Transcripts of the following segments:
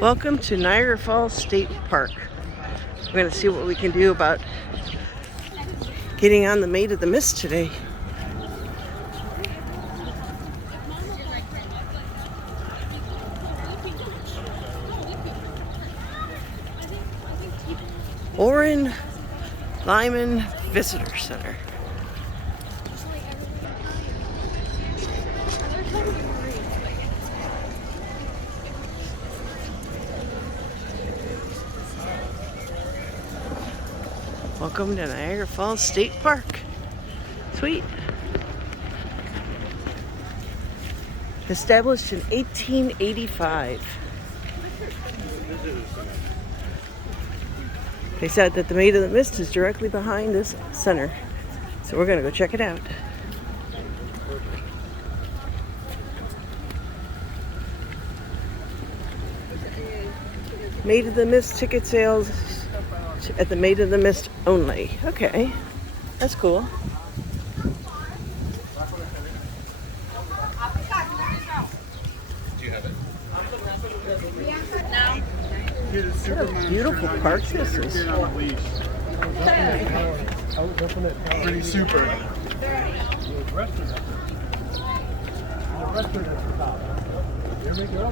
Welcome to Niagara Falls State Park. We're going to see what we can do about getting on the Maid of the Mist today. Oren Lyman Visitor Center. Welcome to Niagara Falls State Park. Sweet. Established in 1885. They said that the Maid of the Mist is directly behind this center. So we're going to go check it out. Maid of the Mist ticket sales at the Maid of the Mist only. Okay, that's cool. Do you have it? What a beautiful park this is. Pretty super. Here we go.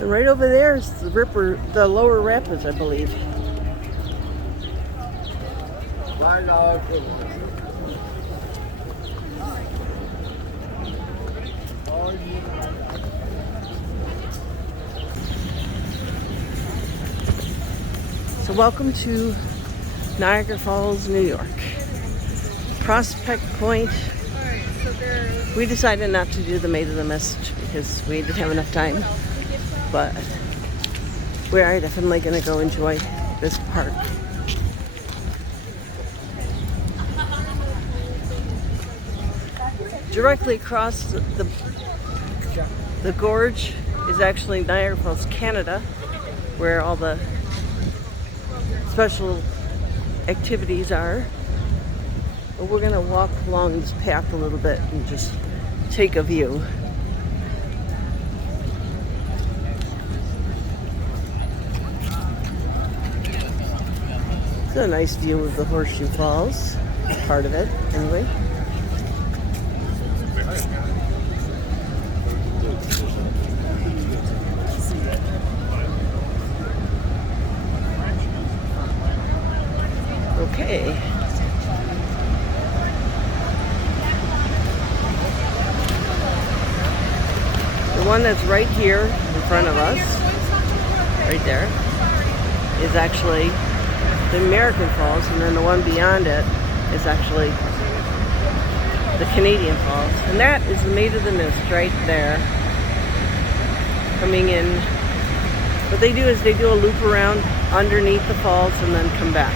And right over there is the lower rapids, I believe. So welcome to Niagara Falls, New York. Prospect Point. We decided not to do the Maid of the Mist because we didn't have enough time. But we are definitely going to go enjoy this park. Directly across the gorge is actually Niagara Falls, Canada, where all the special activities are. But we're going to walk along this path a little bit and just take a view. It's a nice view of the Horseshoe Falls, part of it, anyway. Okay. The one that's right here in front of us, right there, is actually the American Falls, and then the one beyond it is actually the Canadian Falls. And that is the Maid of the Mist right there, coming in. What they do is they do a loop around underneath the falls and then come back.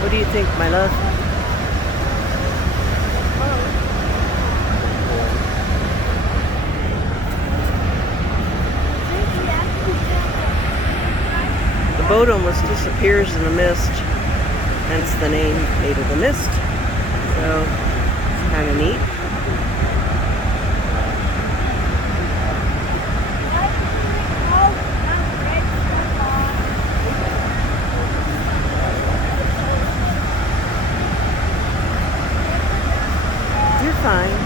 What do you think, my love? The boat almost disappears in the mist, hence the name Maid of the Mist. So, it's kind of neat. Fine.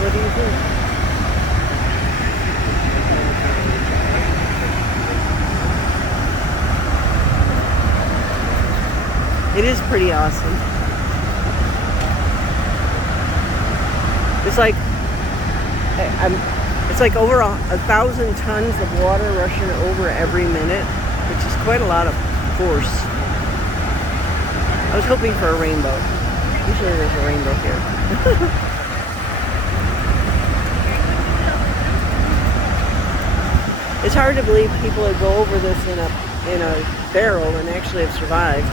What do you think? It is pretty awesome. It's like it's like over 1,000 tons of water rushing over every minute, which is quite a lot of force. I was hoping for a rainbow. Usually there's a rainbow here. It's hard to believe people would go over this in a barrel and actually have survived.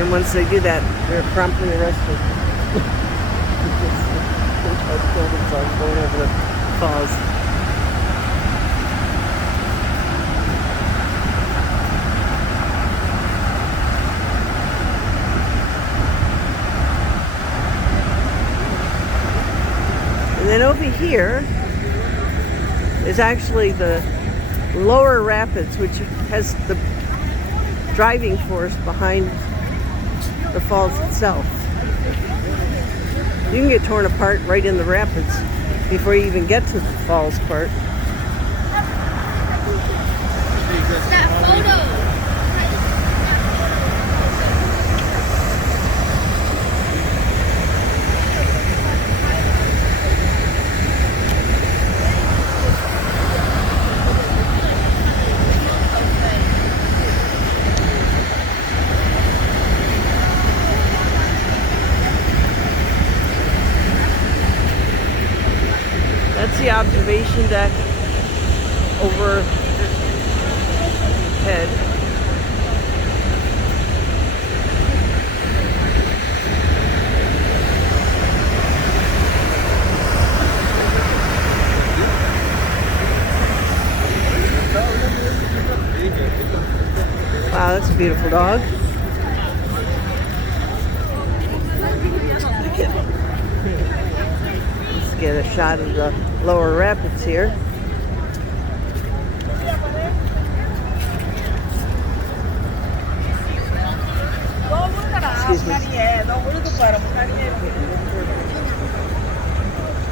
And once they do that, they're promptly arrested. They try to kill themselves going over the falls. And then over here is actually the lower rapids, which has the driving force behind the falls itself. You can get torn apart right in the rapids before you even get to the falls part. That photo. That's the observation deck overhead. Wow, that's a beautiful dog. Let's get a shot of the lower rapids here. Excuse me.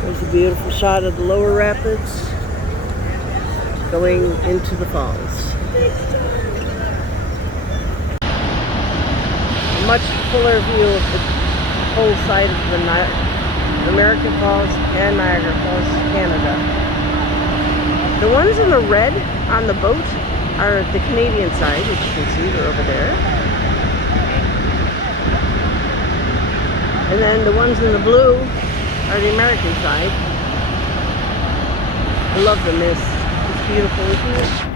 There's a beautiful shot of the lower rapids going into the falls. A much fuller view of the whole side of the American Falls and Niagara Falls, Canada. The ones in the red on the boat are the Canadian side, which you can see, they're over there. And then the ones in the blue are the American side. I love the mist. It's beautiful, isn't it?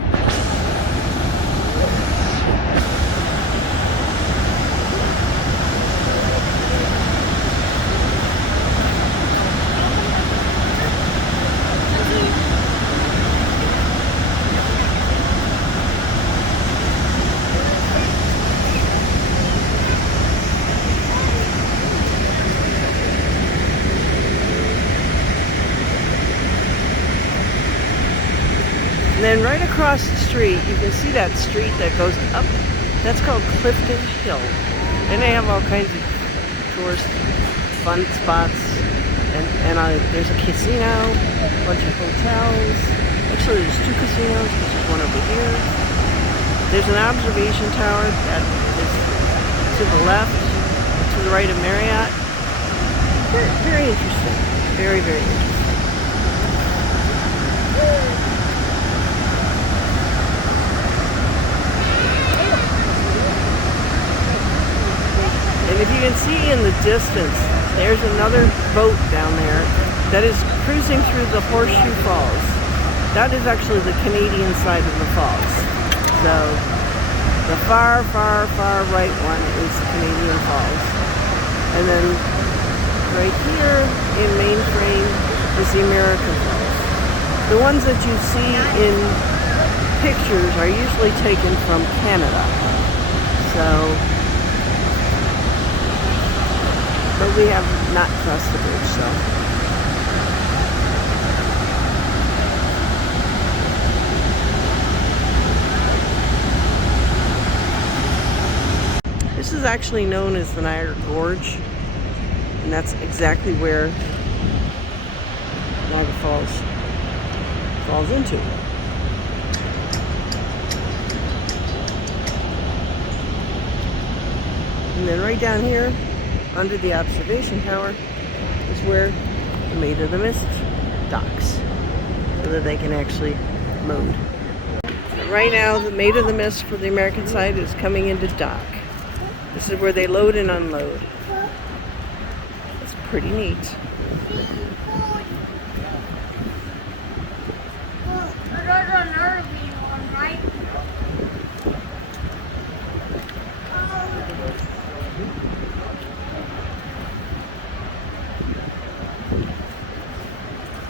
And then right across the street, you can see that street that goes up. That's called Clifton Hill. And they have all kinds of tourist fun spots. And there's a casino, a bunch of hotels. Actually, there's 2 casinos. There's one over here. There's an observation tower that is to the left, to the right of Marriott. Very, very interesting. Very, very interesting. And if you can see in the distance, there's another boat down there that is cruising through the Horseshoe Falls. That is actually the Canadian side of the falls. So the far, far, far right one is the Canadian Falls. And then right here in mainframe is the American Falls. The ones that you see in pictures are usually taken from Canada. But we have not crossed the bridge, so. This is actually known as the Niagara Gorge, and that's exactly where Niagara Falls falls into. And then right down here, under the observation tower, is where the Maid of the Mist docks so that they can actually load. And right now, the Maid of the Mist for the American side is coming into dock. This is where they load and unload. It's pretty neat. There's another big one, right?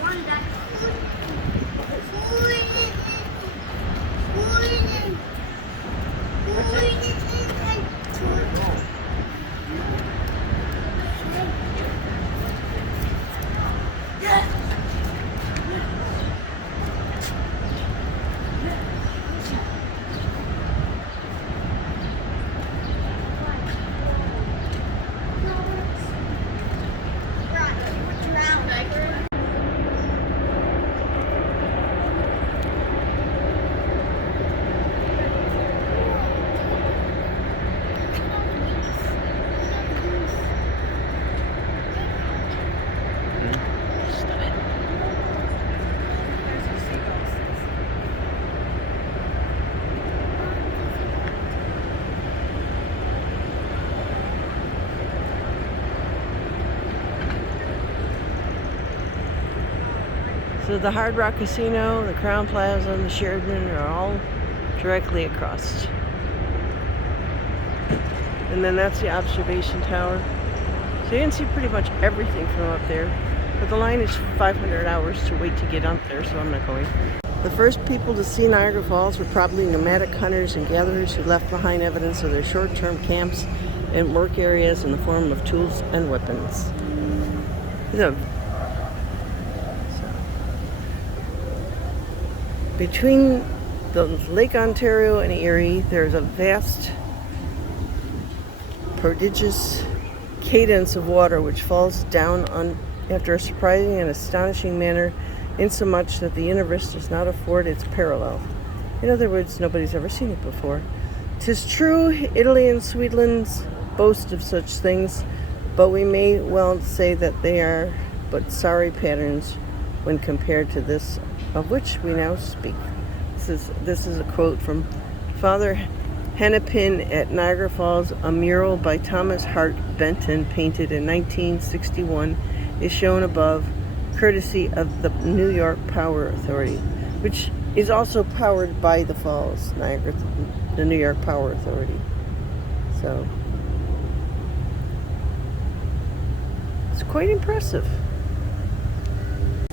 One that. So the Hard Rock Casino, the Crown Plaza, and the Sheraton are all directly across. And then that's the observation tower. So you can see pretty much everything from up there. But the line is 500 hours to wait to get up there, so I'm not going. The first people to see Niagara Falls were probably nomadic hunters and gatherers who left behind evidence of their short-term camps and work areas in the form of tools and weapons. Between the Lake Ontario and Erie, there's a vast, prodigious cadence of water which falls down on after a surprising and astonishing manner, insomuch that the universe does not afford its parallel. In other words, nobody's ever seen it before. 'Tis true, Italy and Sweden's boast of such things, but we may well say that they are but sorry patterns when compared to this of which we now speak. This is a quote from Father Hennepin at Niagara Falls. A mural by Thomas Hart Benton, painted in 1961, is shown above, courtesy of the New York Power Authority, which is also powered by the falls, the New York Power Authority. So it's quite impressive.